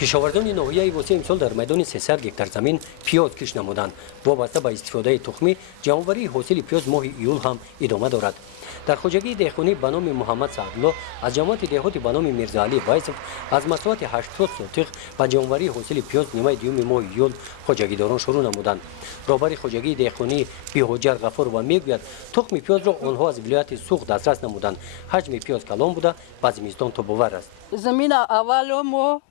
کشاورزان ناحیه واسه امسال در میدان 300 گکتار زمین پیاز کش نمودند. وابسته به استفاده تخمی جمع‌آوری حاصل پیاز ماه ایول هم ادامه دارد. در خواجگی دهقانی به نام محمد سعدالله از جماعت دهاتی به نام میرزا علی وایسف از مساحت 80 سوتیق به جمع‌آوری حاصل پیاز نیمه دیوم ماه ایول خواجگیداران شروع نمودند. رهبر خواجگی دهقانی بی‌حجت غفور و میگوید تخم پیاز را آنها از ولایت سوق دسترس نمودند. حجم پیاز کلان بوده و زمستان تو باور است. زمین اول ما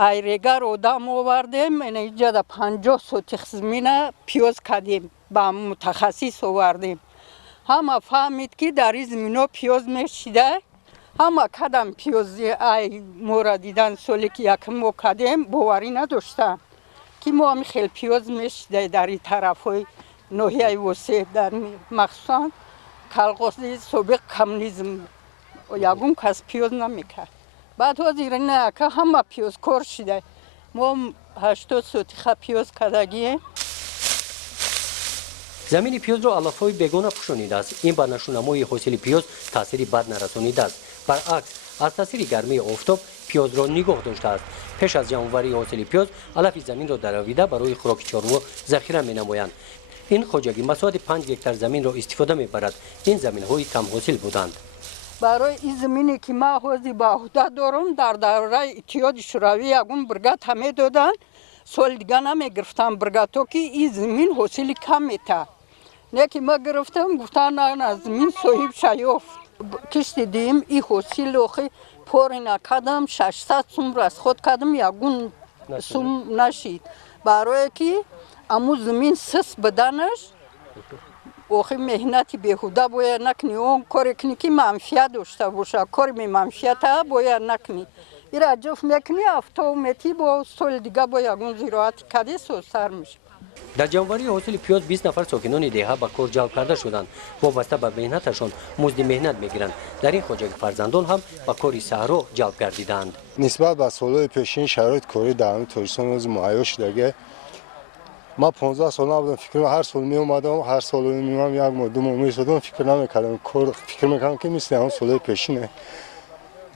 ایرگر آدم آوردیم اینجا در 50 سوتیق زمین پیاز کردیم با متخصص آوردیم. همه فهمید که در این زمین پیاز میشیده. همه کدام پیازی ای مورا دیدن سالی که یکم ما کردیم باوری نداشتن که ما هم خیلی پیاز میشیده در این طرف های ناحیه وسیع در مخصوصا کلغاسی سابق کمونیسم یگون کس پیاز نمیکرد. بعد از ایران که همه پیاز کار شده ما 80 سوتیخه پیاز کردگیم. زمین پیاز را علف‌های بیگانه پوشانیده است. این بر نشونمای حاصل پیاز تأثیری بد نرسانیده است. برعکس از تاثیر گرمی آفتاب پیاز را نگاه داشته است. پیش از جمع‌آوری حاصل پیاز علف زمین را درآویده برای خوراک چاروا ذخیره می‌نمایند. این خواجگی مساحت 5 گکتار زمین را استفاده می‌برد. این زمین‌های کم حاصل بودند. برای این زمینی که ما حوزی با عهده دارم در دوره اتحاد شوروی یگون برگت همه دادن سال دیگه نمیگرفتم برگتو که این زمین حاصل کم میته. نه که ما گرفتم گفتن نه زمین صاحب شیاف کشت دیم این حاصل آخه پر نکردم 600 سوم را از خود کردم یگون سوم نشید برای که امو زمین سس بدنش آخه مهنتی بیهوده باید نکنی اون کاری کنی که منفیت داشته باشه کاری می منفیت باید نکنی این را جفت میکنی هفته متی با سال دیگه باید اون زراعت کردی سر میشه. در جمع‌آوری حاصل پیاز 20 نفر ساکنان دهه به کار جلب کرده شدند. وابسته به مهنتشان مزد مهنت میگیرند. در این خواجگی فرزندان هم به کار صحرا جلب گردیدند. نسبت به سالهای پیشین شرایط کاری در تاجیکستان روز معیار شده. ما 15 سال نبودم فکر هر سال می اومدم هر سال میام یک ماه دو ماه میشدم فکر نمیکردم کار فکر میکنم که مثل اون سالهای پیشینه.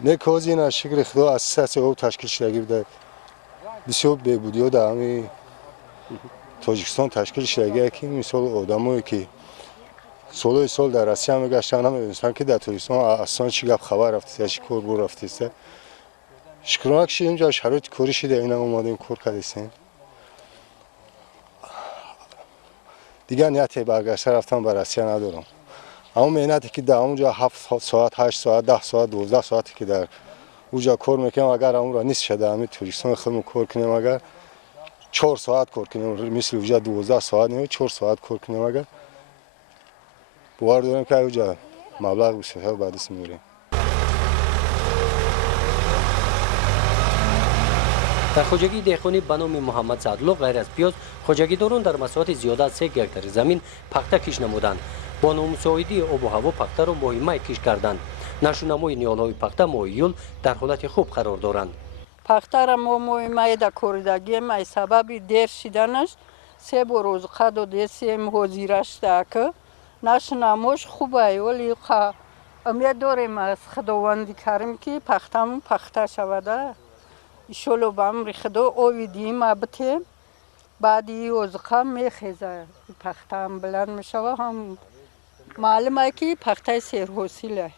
نه کازی این شکر خدا از اساس او تشکیل شده بوده. بسیار بهبودی در همین تاجیکستان تشکیل شده که مثال آدمایی که سال در آسیا میگشتن نمیدونستن که در تاجیکستان اصلا چی گپ خبر رفته چی کار بر رفته. شکرانه که اینجا شرایط کاری شده اینا اومدیم کار کردیم. دیگه نیتی برگشته رفتم بر آسیا ندارم. اما مهنتی که در اونجا 7 ساعت 8 ساعت 10 ساعت 12 ساعتی که در اونجا کار میکنم اگر اون را نیست شده همین تاجیکستان خودمون کار کنیم اگر 4 ساعت کار کنیم مثل اونجا 12 ساعت نه 4 ساعت کار کنیم اگر باور دارم که اونجا مبلغ بسیار بعد از میریم. در خواجگی دهقانی به نام محمد سعدالله غیر از پیاز خواجگیداران در مساحت زیاده از 3 گکتار زمین پخته کش نمودند. با نامساعدی آب و هوا پخته را ماهی کش کردند. نشونمای نیالهای پخته ماه ایول در حالت خوب قرار دارند. پخته را ما ماهی در کوردگی ما سبب دیر شدنش 3 روز قد دستیم حاضرش که نشونماش خوبه ولی امید داریم از خداوند کریم که پخته شوده. شلو به امر خدا آویدیم البته بعدی وزقه میخیزه پخته هم بلند میشوه هم معلومه که پخته سیر حاصله.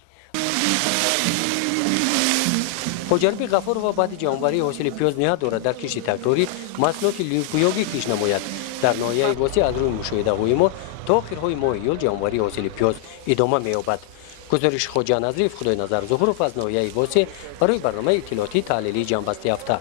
خواجربی غفور و بعد جمع‌آوری حاصل پیاز نهاد دارد در کشت تکراری محصولات لیوپیاگی پیش نماید. در ناحیه وسیع از روی مشاهده های ما تا آخرهای ماه ایول جمع‌آوری حاصل پیاز ادامه می‌یابد. گزارش خواجه نظریف خدای نظر ظهور از ناحیه وسیع برای برنامه اطلاعاتی تحلیلی جنبسته هفته.